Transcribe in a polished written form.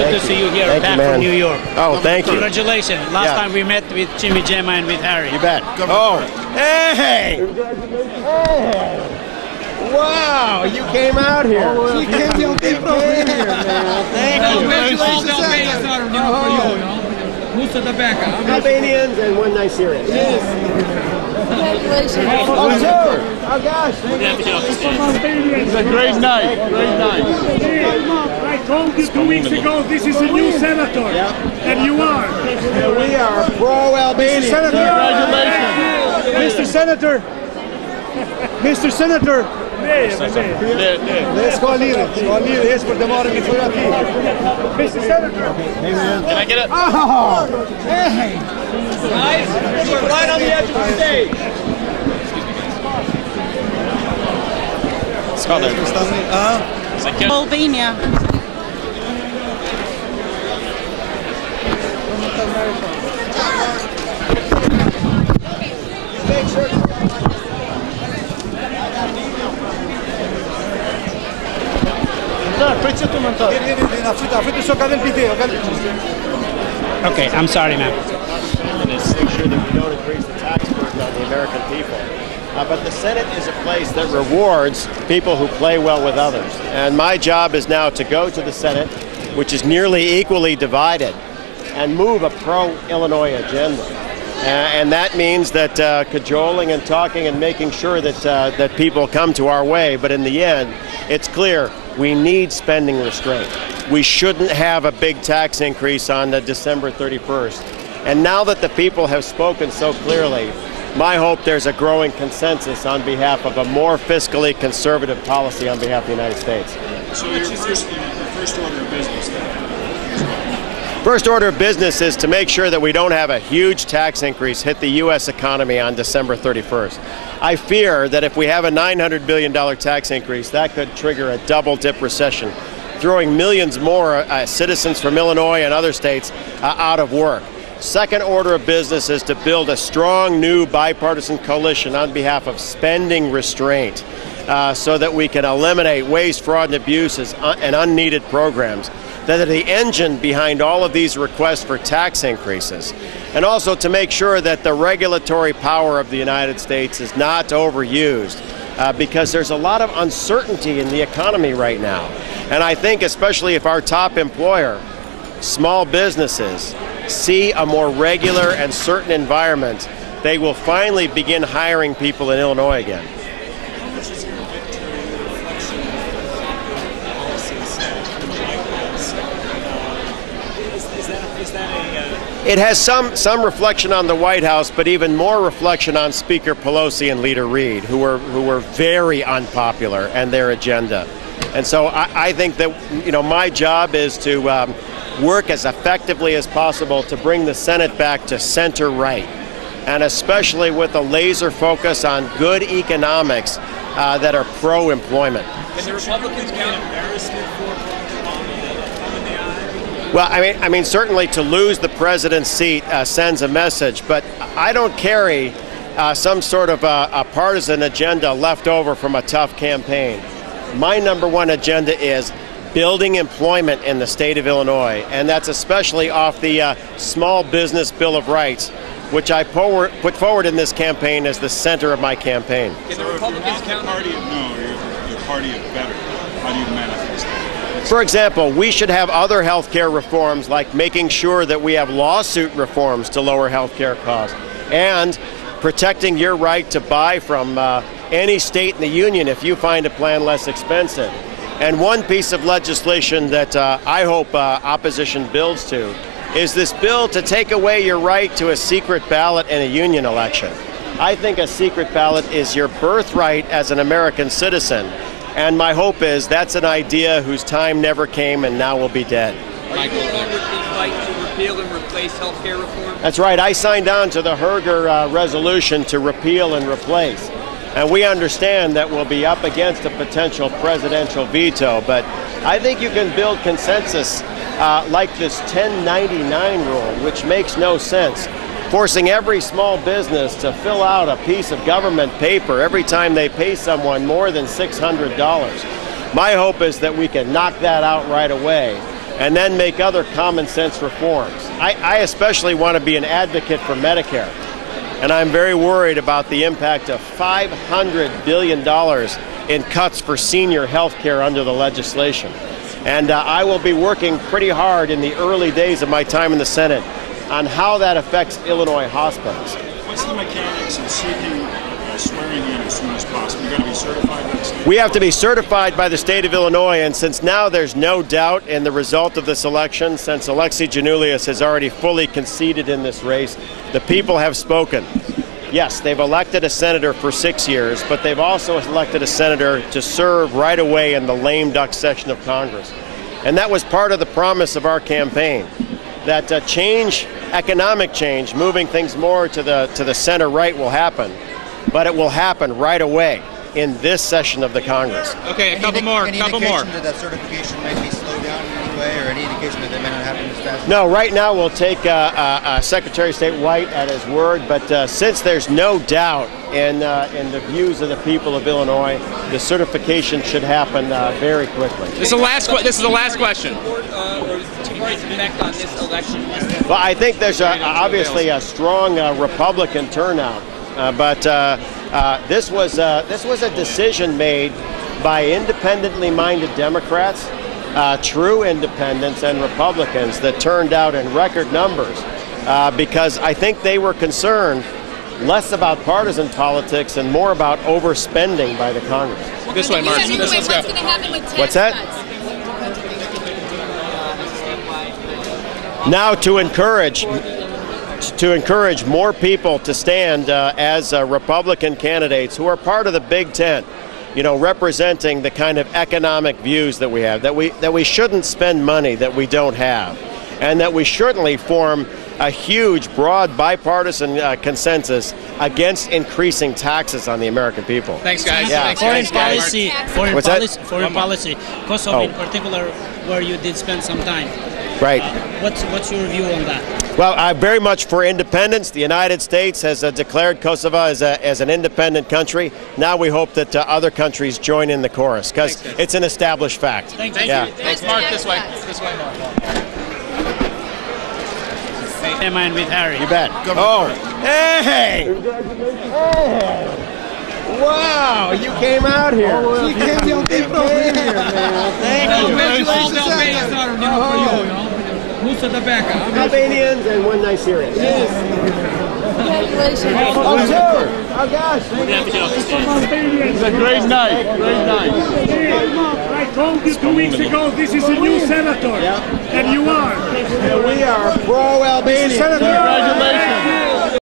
good to see you here, Thank back you, man. from New York. Oh, thank you. Congratulations. Last time we met with Jimmy Gemma and with Harry. You bet. Oh, hey! Hey! Wow, you came out here. You came here, man. Thank you. Congratulations. Albanians and one Nigerian. Yes. Congratulations. Oh, two. Oh, gosh. It's a great night. Great night. I told you 2 weeks ago this is a new senator, and you are. And we are pro-Albanian. Congratulations. Mr. Senator. Mr. Senator. Ska lire hes për dëmarrën e fora ti. Mr. Senator. Can I get it? Oh, hey. Guys, we're right on the edge of the stage. Albania. Okay, I'm sorry, ma'am. Is make sure that we don't increase the tax burden on the American people. But the Senate is a place that rewards people who play well with others. And my job is now to go to the Senate, which is nearly equally divided, and move a pro-Illinois agenda. And that means that cajoling and talking and making sure that, that people come to our way. But in the end, it's clear we need spending restraint. We shouldn't have a big tax increase on December 31st. And now that the people have spoken so clearly, my hope there's a growing consensus on behalf of a more fiscally conservative policy on behalf of the United States. So your first order of business then? First order of business is to make sure that we don't have a huge tax increase hit the U.S. economy on December 31st. I fear that if we have a $900 billion tax increase, that could trigger a double-dip recession, throwing millions more citizens from Illinois and other states out of work. Second order of business is to build a strong new bipartisan coalition on behalf of spending restraint so that we can eliminate waste, fraud, and abuses and unneeded programs that are the engine behind all of these requests for tax increases. And also to make sure that the regulatory power of the United States is not overused because there's a lot of uncertainty in the economy right now. And I think especially if our top employer, small businesses, see a more regular and certain environment, they will finally begin hiring people in Illinois again. It has some reflection on the White House, but even more reflection on Speaker Pelosi and Leader Reid, who were very unpopular and their agenda. And so I think that my job is to work as effectively as possible to bring the Senate back to center-right, and especially with a laser focus on good economics that are pro-employment. Can the Republicans be an embarrassment for Obama in the eye? Well, I mean, certainly to lose the president's seat sends a message, but I don't carry some sort of a partisan agenda left over from a tough campaign. My number one agenda is building employment in the state of Illinois, and that's especially off the Small Business Bill of Rights, which I put forward in this campaign as the center of my campaign. Can the Republicans count party of no, your party of better? How do you manifest that? For example, we should have other health care reforms, like making sure that we have lawsuit reforms to lower health care costs, and protecting your right to buy from any state in the union if you find a plan less expensive. And one piece of legislation that I hope opposition builds to is this bill to take away your right to a secret ballot in a union election. I think a secret ballot is your birthright as an American citizen, and my hope is that's an idea whose time never came and now will be dead. Are you along with the fight to repeal and replace health care reform? That's right. I signed on to the Herger resolution to repeal and replace. And we understand that we'll be up against a potential presidential veto, but I think you can build consensus like this 1099 rule, which makes no sense, forcing every small business to fill out a piece of government paper every time they pay someone more than $600. My hope is that we can knock that out right away and then make other common sense reforms. I especially want to be an advocate for Medicare, and I'm very worried about the impact of $500 billion in cuts for senior health care under the legislation. And I will be working pretty hard in the early days of my time in the Senate on how that affects Illinois hospitals. What's the mechanics of seeking swearing in as soon as possible? You got to be certified by the state? We have to be certified by the state of Illinois, and since now there's no doubt in the result of this election, since Alexei Janulius has already fully conceded in this race, the people have spoken. Yes, they've elected a senator for 6 years, but they've also elected a senator to serve right away in the lame duck session of Congress. And that was part of the promise of our campaign, that change, economic change, moving things more to the center right will happen, but it will happen right away in this session of the Congress. Okay, a couple more. Any indication that certification might be slowed down in any way, or any indication that they may not happen as fast? No, right now we'll take Secretary of State White at his word, but since there's no doubt in the views of the people of Illinois, the certification should happen very quickly. This is the last question. Or Tonight's effect on this election? Well, I think there's obviously a strong Republican turnout, but this was a decision made by independently minded Democrats, true independents and Republicans that turned out in record numbers because I think they were concerned less about partisan politics and more about overspending by the Congress. This way, Mark. What's going to happen with tax What's that? cuts? Now to encourage more people to stand as Republican candidates who are part of the Big Tent, you know, representing the kind of economic views that we have, that we shouldn't spend money that we don't have, and that we certainly form a huge, broad, bipartisan consensus against increasing taxes on the American people. Thanks, guys. Yeah. Foreign Thanks, guys. policy, What's that? foreign policy. Kosovo in Oh. particular, where you did spend some time. Right. What's your view on that? Well, I'm very much for independence. The United States has declared Kosovo as an independent country. Now we hope that other countries join in the chorus, because it's an established fact. Thank you. Yeah. Thanks, Mark. This way. This way, Mark. Mine with Harry. You bet. Oh, hey! Hey! Wow, you came out here. Que campeão tem problema. Thank you. Albanians and one Nigerian. Congratulations. Oh, two. Oh, gosh. It's a great night. Great night. I told you 2 weeks ago this is a new senator, and you are. We are pro-Albanian.